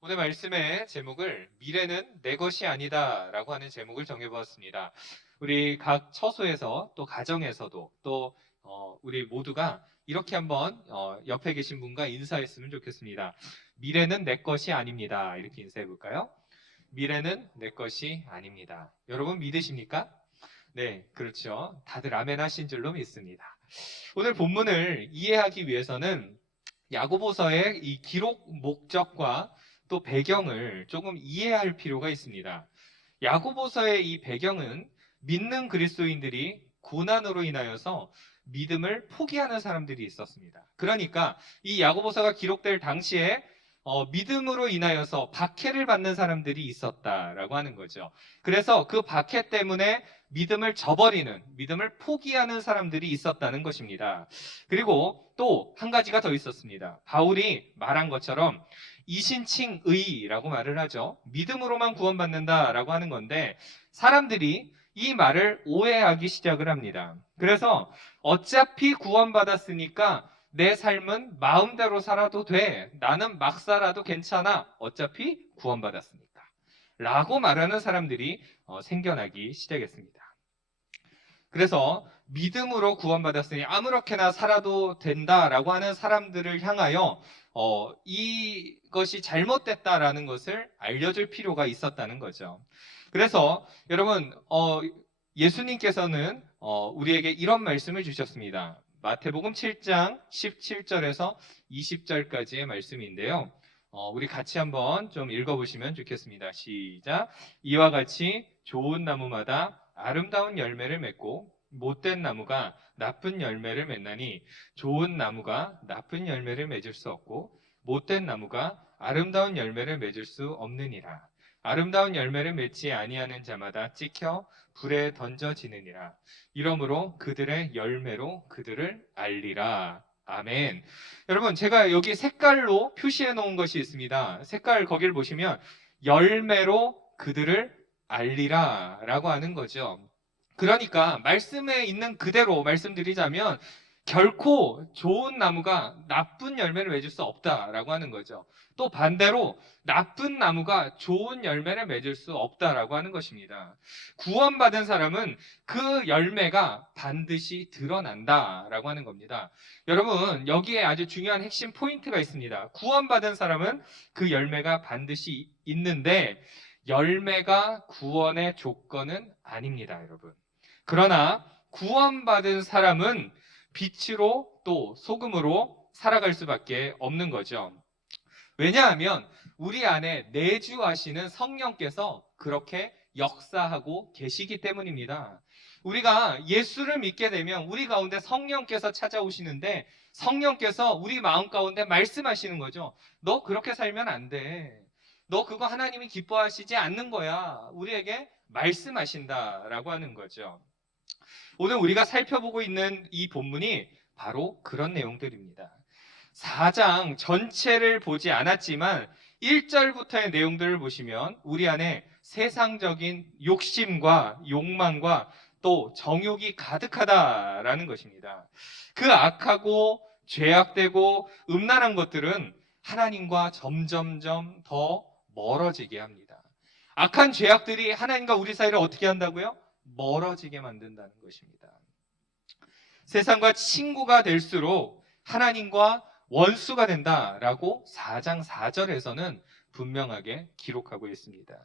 오늘 말씀의 제목을 미래는 내 것이 아니다 라고 하는 제목을 정해보았습니다. 우리 각 처소에서 또 가정에서도 또 우리 모두가 이렇게 한번 옆에 계신 분과 인사했으면 좋겠습니다. 미래는 내 것이 아닙니다. 이렇게 인사해 볼까요? 미래는 내 것이 아닙니다. 여러분 믿으십니까? 네, 그렇죠. 다들 아멘 하신 줄로 믿습니다. 오늘 본문을 이해하기 위해서는 야고보서의 이 기록 목적과 또 배경을 조금 이해할 필요가 있습니다. 야고보서의 이 배경은 믿는 그리스도인들이 고난으로 인하여서 믿음을 포기하는 사람들이 있었습니다. 그러니까 이 야고보서가 기록될 당시에 믿음으로 인하여서 박해를 받는 사람들이 있었다라고 하는 거죠. 그래서 그 박해 때문에 믿음을 저버리는, 믿음을 포기하는 사람들이 있었다는 것입니다. 그리고 또 한 가지가 더 있었습니다. 바울이 말한 것처럼 이신칭의라고 말을 하죠. 믿음으로만 구원받는다라고 하는 건데 사람들이 이 말을 오해하기 시작을 합니다. 그래서 어차피 구원받았으니까 내 삶은 마음대로 살아도 돼. 나는 막 살아도 괜찮아. 어차피 구원받았으니까. 라고 말하는 사람들이 생겨나기 시작했습니다. 그래서 믿음으로 구원받았으니 아무렇게나 살아도 된다라고 하는 사람들을 향하여 이것이 잘못됐다라는 것을 알려줄 필요가 있었다는 거죠. 그래서 여러분 예수님께서는 우리에게 이런 말씀을 주셨습니다. 마태복음 7장 17절에서 20절까지의 말씀인데요. 우리 같이 한번 좀 읽어보시면 좋겠습니다. 시작. 이와 같이 좋은 나무마다 아름다운 열매를 맺고 못된 나무가 나쁜 열매를 맺나니 좋은 나무가 나쁜 열매를 맺을 수 없고 못된 나무가 아름다운 열매를 맺을 수 없느니라. 아름다운 열매를 맺지 아니하는 자마다 찍혀 불에 던져지느니라. 이러므로 그들의 열매로 그들을 알리라. 아멘. 여러분, 제가 여기 색깔로 표시해 놓은 것이 있습니다. 색깔 거기를 보시면 열매로 그들을 알리라 라고 하는 거죠. 그러니까 말씀에 있는 그대로 말씀드리자면 결코 좋은 나무가 나쁜 열매를 맺을 수 없다라고 하는 거죠. 또 반대로 나쁜 나무가 좋은 열매를 맺을 수 없다라고 하는 것입니다. 구원받은 사람은 그 열매가 반드시 드러난다라고 하는 겁니다. 여러분, 여기에 아주 중요한 핵심 포인트가 있습니다. 구원받은 사람은 그 열매가 반드시 있는데 열매가 구원의 조건은 아닙니다, 여러분. 그러나 구원받은 사람은 빛으로 또 소금으로 살아갈 수밖에 없는 거죠. 왜냐하면 우리 안에 내주하시는 성령께서 그렇게 역사하고 계시기 때문입니다. 우리가 예수를 믿게 되면 우리 가운데 성령께서 찾아오시는데 성령께서 우리 마음 가운데 말씀하시는 거죠. 너 그렇게 살면 안 돼. 너 그거 하나님이 기뻐하시지 않는 거야. 우리에게 말씀하신다라고 하는 거죠. 오늘 우리가 살펴보고 있는 이 본문이 바로 그런 내용들입니다. 4장 전체를 보지 않았지만 1절부터의 내용들을 보시면 우리 안에 세상적인 욕심과 욕망과 또 정욕이 가득하다라는 것입니다. 그 악하고 죄악되고 음란한 것들은 하나님과 점점점 더 멀어지게 합니다. 악한 죄악들이 하나님과 우리 사이를 어떻게 한다고요? 멀어지게 만든다는 것입니다. 세상과 친구가 될수록 하나님과 원수가 된다라고 4장 4절에서는 분명하게 기록하고 있습니다.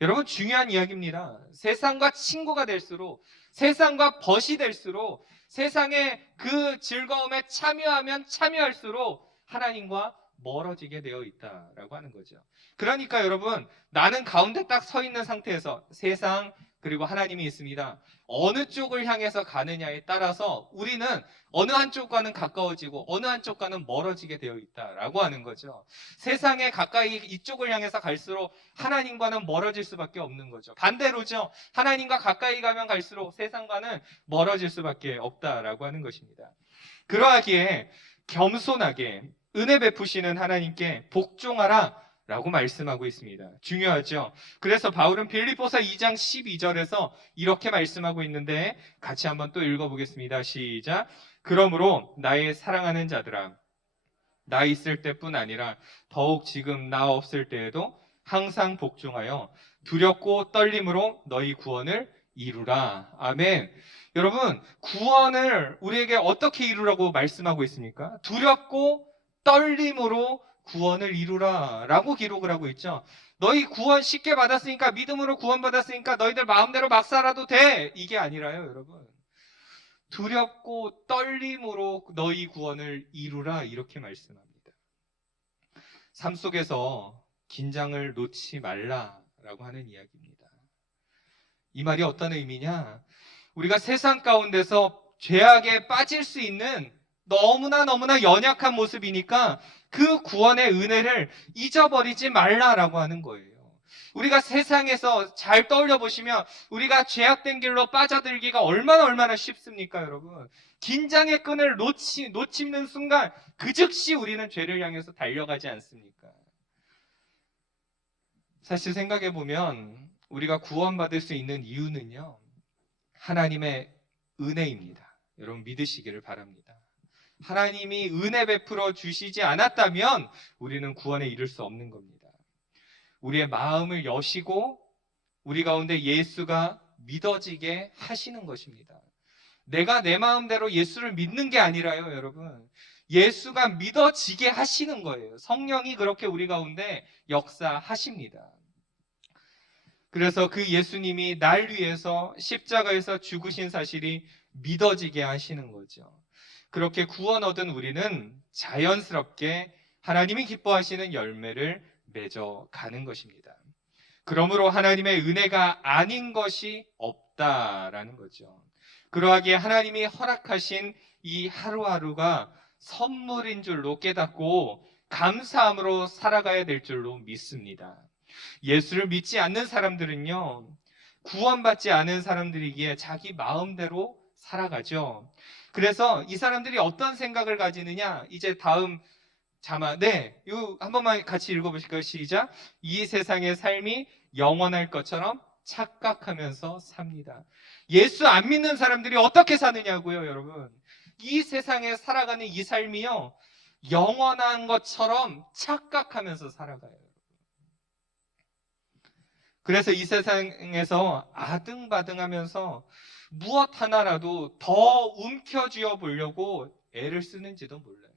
여러분 중요한 이야기입니다. 세상과 친구가 될수록 세상과 벗이 될수록 세상의 그 즐거움에 참여하면 참여할수록 하나님과 멀어지게 되어 있다라고 하는 거죠. 그러니까 여러분 나는 가운데 딱 서 있는 상태에서 세상 그리고 하나님이 있습니다. 어느 쪽을 향해서 가느냐에 따라서 우리는 어느 한쪽과는 가까워지고 어느 한쪽과는 멀어지게 되어 있다라고 하는 거죠. 세상에 가까이 이쪽을 향해서 갈수록 하나님과는 멀어질 수밖에 없는 거죠. 반대로죠. 하나님과 가까이 가면 갈수록 세상과는 멀어질 수밖에 없다라고 하는 것입니다. 그러하기에 겸손하게 은혜 베푸시는 하나님께 복종하라 라고 말씀하고 있습니다. 중요하죠. 그래서 바울은 빌립보서 2장 12절에서 이렇게 말씀하고 있는데 같이 한번 또 읽어보겠습니다. 시작. 그러므로 나의 사랑하는 자들아 나 있을 때뿐 아니라 더욱 지금 나 없을 때에도 항상 복종하여 두렵고 떨림으로 너희 구원을 이루라. 아멘. 여러분, 구원을 우리에게 어떻게 이루라고 말씀하고 있습니까? 두렵고 떨림으로 구원을 이루라 라고 기록을 하고 있죠. 너희 구원 쉽게 받았으니까, 믿음으로 구원받았으니까 너희들 마음대로 막 살아도 돼, 이게 아니라요, 여러분. 두렵고 떨림으로 너희 구원을 이루라, 이렇게 말씀합니다. 삶 속에서 긴장을 놓지 말라라고 하는 이야기입니다. 이 말이 어떤 의미냐? 우리가 세상 가운데서 죄악에 빠질 수 있는 너무나 연약한 모습이니까 그 구원의 은혜를 잊어버리지 말라라고 하는 거예요. 우리가 세상에서 잘 떠올려 보시면 우리가 죄악된 길로 빠져들기가 얼마나 쉽습니까, 여러분? 긴장의 끈을 놓치는 순간 그 즉시 우리는 죄를 향해서 달려가지 않습니까? 사실 생각해 보면 우리가 구원받을 수 있는 이유는요, 하나님의 은혜입니다. 여러분 믿으시기를 바랍니다. 하나님이 은혜 베풀어 주시지 않았다면 우리는 구원에 이를 수 없는 겁니다. 우리의 마음을 여시고 우리 가운데 예수가 믿어지게 하시는 것입니다. 내가 내 마음대로 예수를 믿는 게 아니라요, 여러분. 예수가 믿어지게 하시는 거예요. 성령이 그렇게 우리 가운데 역사하십니다. 그래서 그 예수님이 날 위해서 십자가에서 죽으신 사실이 믿어지게 하시는 거죠. 그렇게 구원 얻은 우리는 자연스럽게 하나님이 기뻐하시는 열매를 맺어가는 것입니다. 그러므로 하나님의 은혜가 아닌 것이 없다라는 거죠. 그러하기에 하나님이 허락하신 이 하루하루가 선물인 줄로 깨닫고 감사함으로 살아가야 될 줄로 믿습니다. 예수를 믿지 않는 사람들은요, 구원받지 않은 사람들이기에 자기 마음대로 살아가죠. 그래서 이 사람들이 어떤 생각을 가지느냐, 이제 다음 자막, 이거 한 번만 같이 읽어보실까요? 시작. 이 세상의 삶이 영원할 것처럼 착각하면서 삽니다. 예수 안 믿는 사람들이 어떻게 사느냐고요, 여러분. 이 세상에 살아가는 이 삶이요, 영원한 것처럼 착각하면서 살아가요. 그래서 이 세상에서 아등바등하면서 무엇 하나라도 더 움켜쥐어 보려고 애를 쓰는지도 몰라요.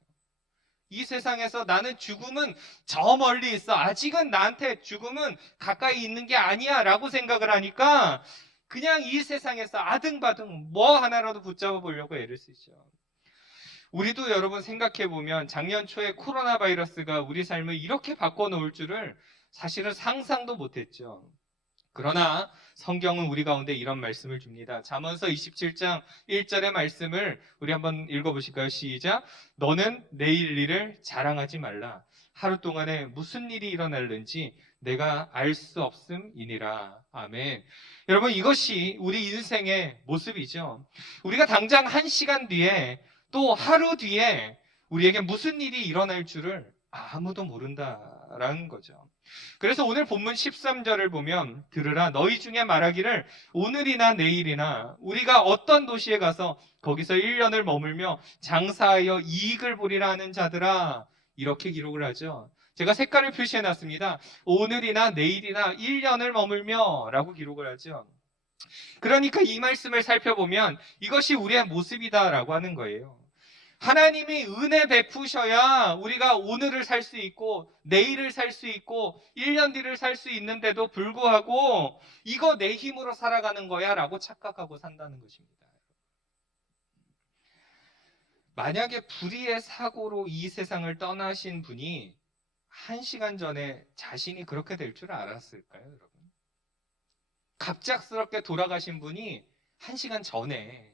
이 세상에서 나는 죽음은 저 멀리 있어, 아직은 나한테 죽음은 가까이 있는 게 아니야 라고 생각을 하니까 그냥 이 세상에서 아등바등 뭐 하나라도 붙잡아 보려고 애를 쓰죠. 우리도 여러분 생각해 보면 작년 초에 코로나 바이러스가 우리 삶을 이렇게 바꿔놓을 줄을 사실은 상상도 못했죠. 그러나 성경은 우리 가운데 이런 말씀을 줍니다. 잠언서 27장 1절의 말씀을 우리 한번 읽어보실까요? 시작. 너는 내일 일을 자랑하지 말라. 하루 동안에 무슨 일이 일어날는지 내가 알 수 없음이니라. 아멘. 여러분, 이것이 우리 인생의 모습이죠. 우리가 당장 1시간 뒤에 또 하루 뒤에 우리에게 무슨 일이 일어날 줄을 아무도 모른다라는 거죠. 그래서 오늘 본문 13절을 보면 들으라, 너희 중에 말하기를 오늘이나 내일이나 우리가 어떤 도시에 가서 거기서 1년을 머물며 장사하여 이익을 보리라 하는 자들아, 이렇게 기록을 하죠. 제가 색깔을 표시해 놨습니다. 오늘이나 내일이나 1년을 머물며 라고 기록을 하죠. 그러니까 이 말씀을 살펴보면 이것이 우리의 모습이다라고 하는 거예요. 하나님이 은혜 베푸셔야 우리가 오늘을 살 수 있고 내일을 살 수 있고 1년 뒤를 살 수 있는데도 불구하고 이거 내 힘으로 살아가는 거야 라고 착각하고 산다는 것입니다. 만약에 불의의 사고로 이 세상을 떠나신 분이 1시간 전에 자신이 그렇게 될 줄 알았을까요, 여러분? 갑작스럽게 돌아가신 분이 1시간 전에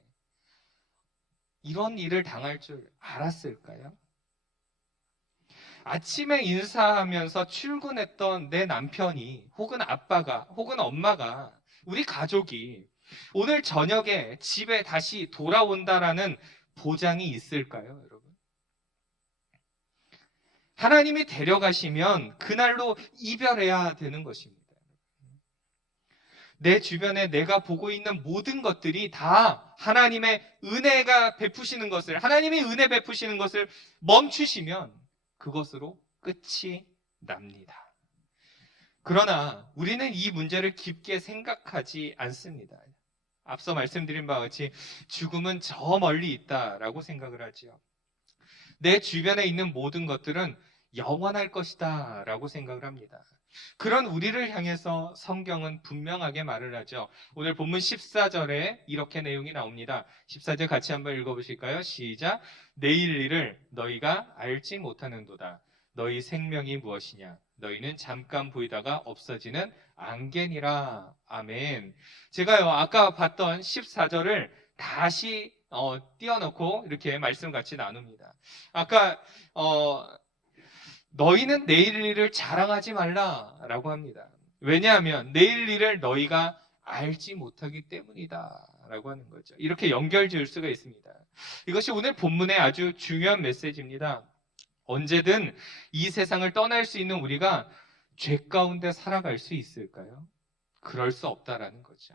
이런 일을 당할 줄 알았을까요? 아침에 인사하면서 출근했던 내 남편이 혹은 아빠가 혹은 엄마가 우리 가족이 오늘 저녁에 집에 다시 돌아온다라는 보장이 있을까요, 여러분? 하나님이 데려가시면 그날로 이별해야 되는 것입니다. 내 주변에 내가 보고 있는 모든 것들이 다 하나님의 은혜가 베푸시는 것을, 하나님이 은혜 베푸시는 것을 멈추시면 그것으로 끝이 납니다. 그러나 우리는 이 문제를 깊게 생각하지 않습니다. 앞서 말씀드린 바와 같이 죽음은 저 멀리 있다라고 생각을 하죠. 내 주변에 있는 모든 것들은 영원할 것이다 라고 생각을 합니다. 그런 우리를 향해서 성경은 분명하게 말을 하죠. 오늘 본문 14절에 이렇게 내용이 나옵니다. 14절 같이 한번 읽어보실까요? 시작. 내일 일을 너희가 알지 못하는도다. 너희 생명이 무엇이냐? 너희는 잠깐 보이다가 없어지는 안개니라. 아멘. 제가요, 아까 봤던 14절을 다시 띄워놓고 이렇게 말씀 같이 나눕니다. 아까 너희는 내일 일을 자랑하지 말라라고 합니다. 왜냐하면 내일 일을 너희가 알지 못하기 때문이다 라고 하는 거죠. 이렇게 연결 지을 수가 있습니다. 이것이 오늘 본문의 아주 중요한 메시지입니다. 언제든 이 세상을 떠날 수 있는 우리가 죄 가운데 살아갈 수 있을까요? 그럴 수 없다라는 거죠.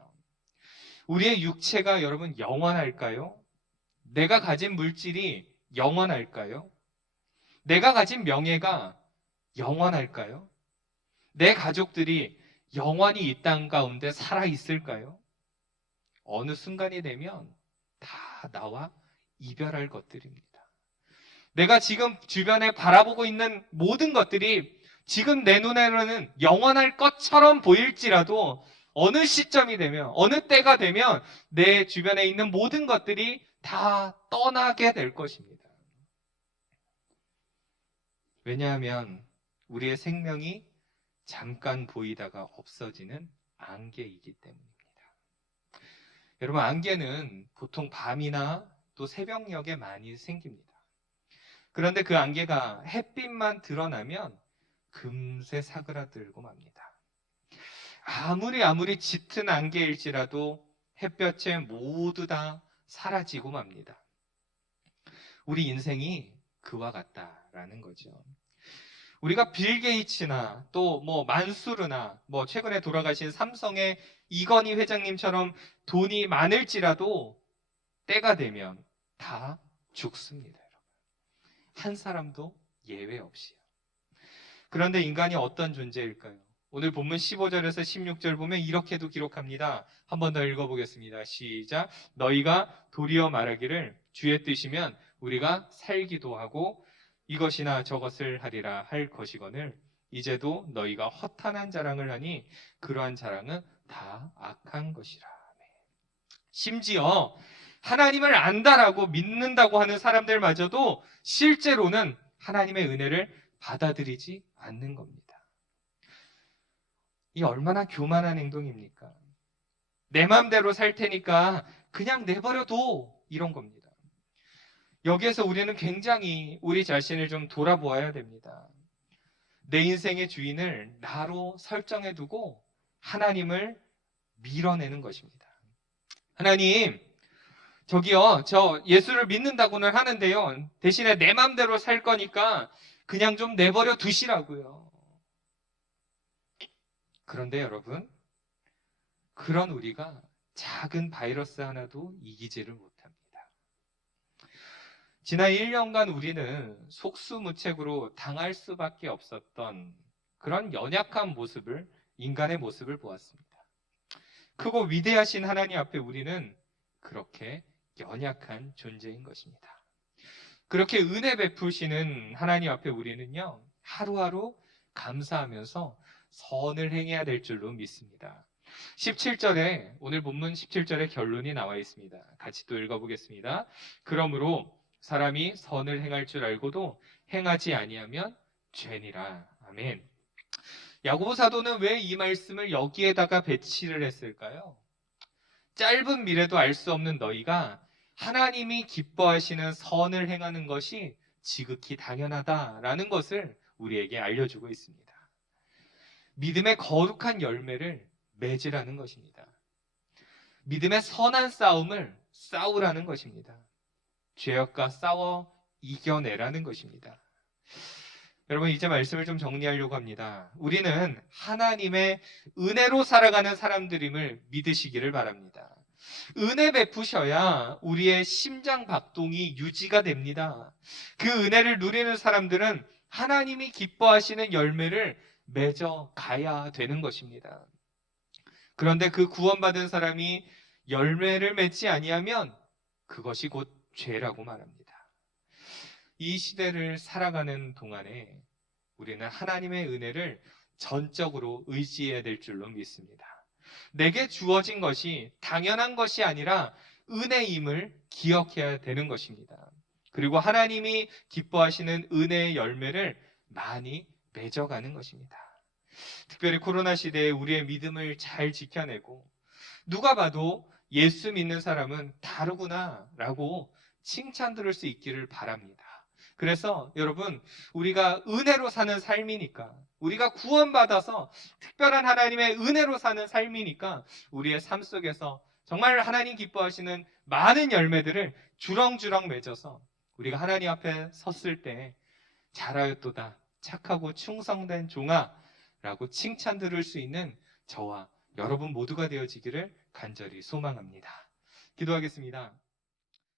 우리의 육체가 여러분 영원할까요? 내가 가진 물질이 영원할까요? 내가 가진 명예가 영원할까요? 내 가족들이 영원히 이 땅 가운데 살아있을까요? 어느 순간이 되면 다 나와 이별할 것들입니다. 내가 지금 주변에 바라보고 있는 모든 것들이 지금 내 눈에는 영원할 것처럼 보일지라도 어느 시점이 되면, 어느 때가 되면 내 주변에 있는 모든 것들이 다 떠나게 될 것입니다. 왜냐하면 우리의 생명이 잠깐 보이다가 없어지는 안개이기 때문입니다. 여러분, 안개는 보통 밤이나 또 새벽녘에 많이 생깁니다. 그런데 그 안개가 햇빛만 드러나면 금세 사그라들고 맙니다. 아무리 짙은 안개일지라도 햇볕에 모두 다 사라지고 맙니다. 우리 인생이 그와 같다라는 거죠. 우리가 빌 게이츠나 또 만수르나 최근에 돌아가신 삼성의 이건희 회장님처럼 돈이 많을지라도 때가 되면 다 죽습니다. 한 사람도 예외 없이요. 그런데 인간이 어떤 존재일까요? 오늘 본문 15절에서 16절 보면 이렇게도 기록합니다. 한 번 더 읽어보겠습니다. 시작. 너희가 도리어 말하기를 주의 뜻이면 우리가 살기도 하고 이것이나 저것을 하리라 할 것이거늘 이제도 너희가 허탄한 자랑을 하니 그러한 자랑은 다 악한 것이라. 심지어 하나님을 안다라고 믿는다고 하는 사람들마저도 실제로는 하나님의 은혜를 받아들이지 않는 겁니다. 이 얼마나 교만한 행동입니까? 내 마음대로 살 테니까 그냥 내버려둬 이런 겁니다. 여기에서 우리는 굉장히 우리 자신을 좀 돌아보아야 됩니다. 내 인생의 주인을 나로 설정해두고 하나님을 밀어내는 것입니다. 하나님, 저기요, 저 예수를 믿는다고는 하는데요. 대신에 내 마음대로 살 거니까 그냥 좀 내버려 두시라고요. 그런데 여러분, 그런 우리가 작은 바이러스 하나도 이기지를 못합니다. 지난 1년간 우리는 속수무책으로 당할 수밖에 없었던 그런 연약한 모습을, 인간의 모습을 보았습니다. 크고 위대하신 하나님 앞에 우리는 그렇게 연약한 존재인 것입니다. 그렇게 은혜 베푸시는 하나님 앞에 우리는요, 하루하루 감사하면서 선을 행해야 될 줄로 믿습니다. 17절에, 오늘 본문 17절에 결론이 나와 있습니다. 같이 또 읽어보겠습니다. 그러므로 사람이 선을 행할 줄 알고도 행하지 아니하면 죄니라. 아멘. 야고보 사도는 왜 이 말씀을 여기에다가 배치를 했을까요? 짧은 미래도 알 수 없는 너희가 하나님이 기뻐하시는 선을 행하는 것이 지극히 당연하다라는 것을 우리에게 알려주고 있습니다. 믿음의 거룩한 열매를 맺으라는 것입니다. 믿음의 선한 싸움을 싸우라는 것입니다. 죄악과 싸워 이겨내라는 것입니다. 여러분, 이제 말씀을 좀 정리하려고 합니다. 우리는 하나님의 은혜로 살아가는 사람들임을 믿으시기를 바랍니다. 은혜 베푸셔야 우리의 심장 박동이 유지가 됩니다. 그 은혜를 누리는 사람들은 하나님이 기뻐하시는 열매를 맺어 가야 되는 것입니다. 그런데 그 구원받은 사람이 열매를 맺지 아니하면 그것이 곧 죄라고 말합니다. 이 시대를 살아가는 동안에 우리는 하나님의 은혜를 전적으로 의지해야 될 줄로 믿습니다. 내게 주어진 것이 당연한 것이 아니라 은혜임을 기억해야 되는 것입니다. 그리고 하나님이 기뻐하시는 은혜의 열매를 많이 맺어가는 것입니다. 특별히 코로나 시대에 우리의 믿음을 잘 지켜내고 누가 봐도 예수 믿는 사람은 다르구나라고 칭찬 들을 수 있기를 바랍니다. 그래서 여러분, 우리가 은혜로 사는 삶이니까, 우리가 구원받아서 특별한 하나님의 은혜로 사는 삶이니까 우리의 삶 속에서 정말 하나님 기뻐하시는 많은 열매들을 주렁주렁 맺어서 우리가 하나님 앞에 섰을 때 잘하였도다, 착하고 충성된 종아 라고 칭찬 들을 수 있는 저와 여러분 모두가 되어지기를 간절히 소망합니다. 기도하겠습니다.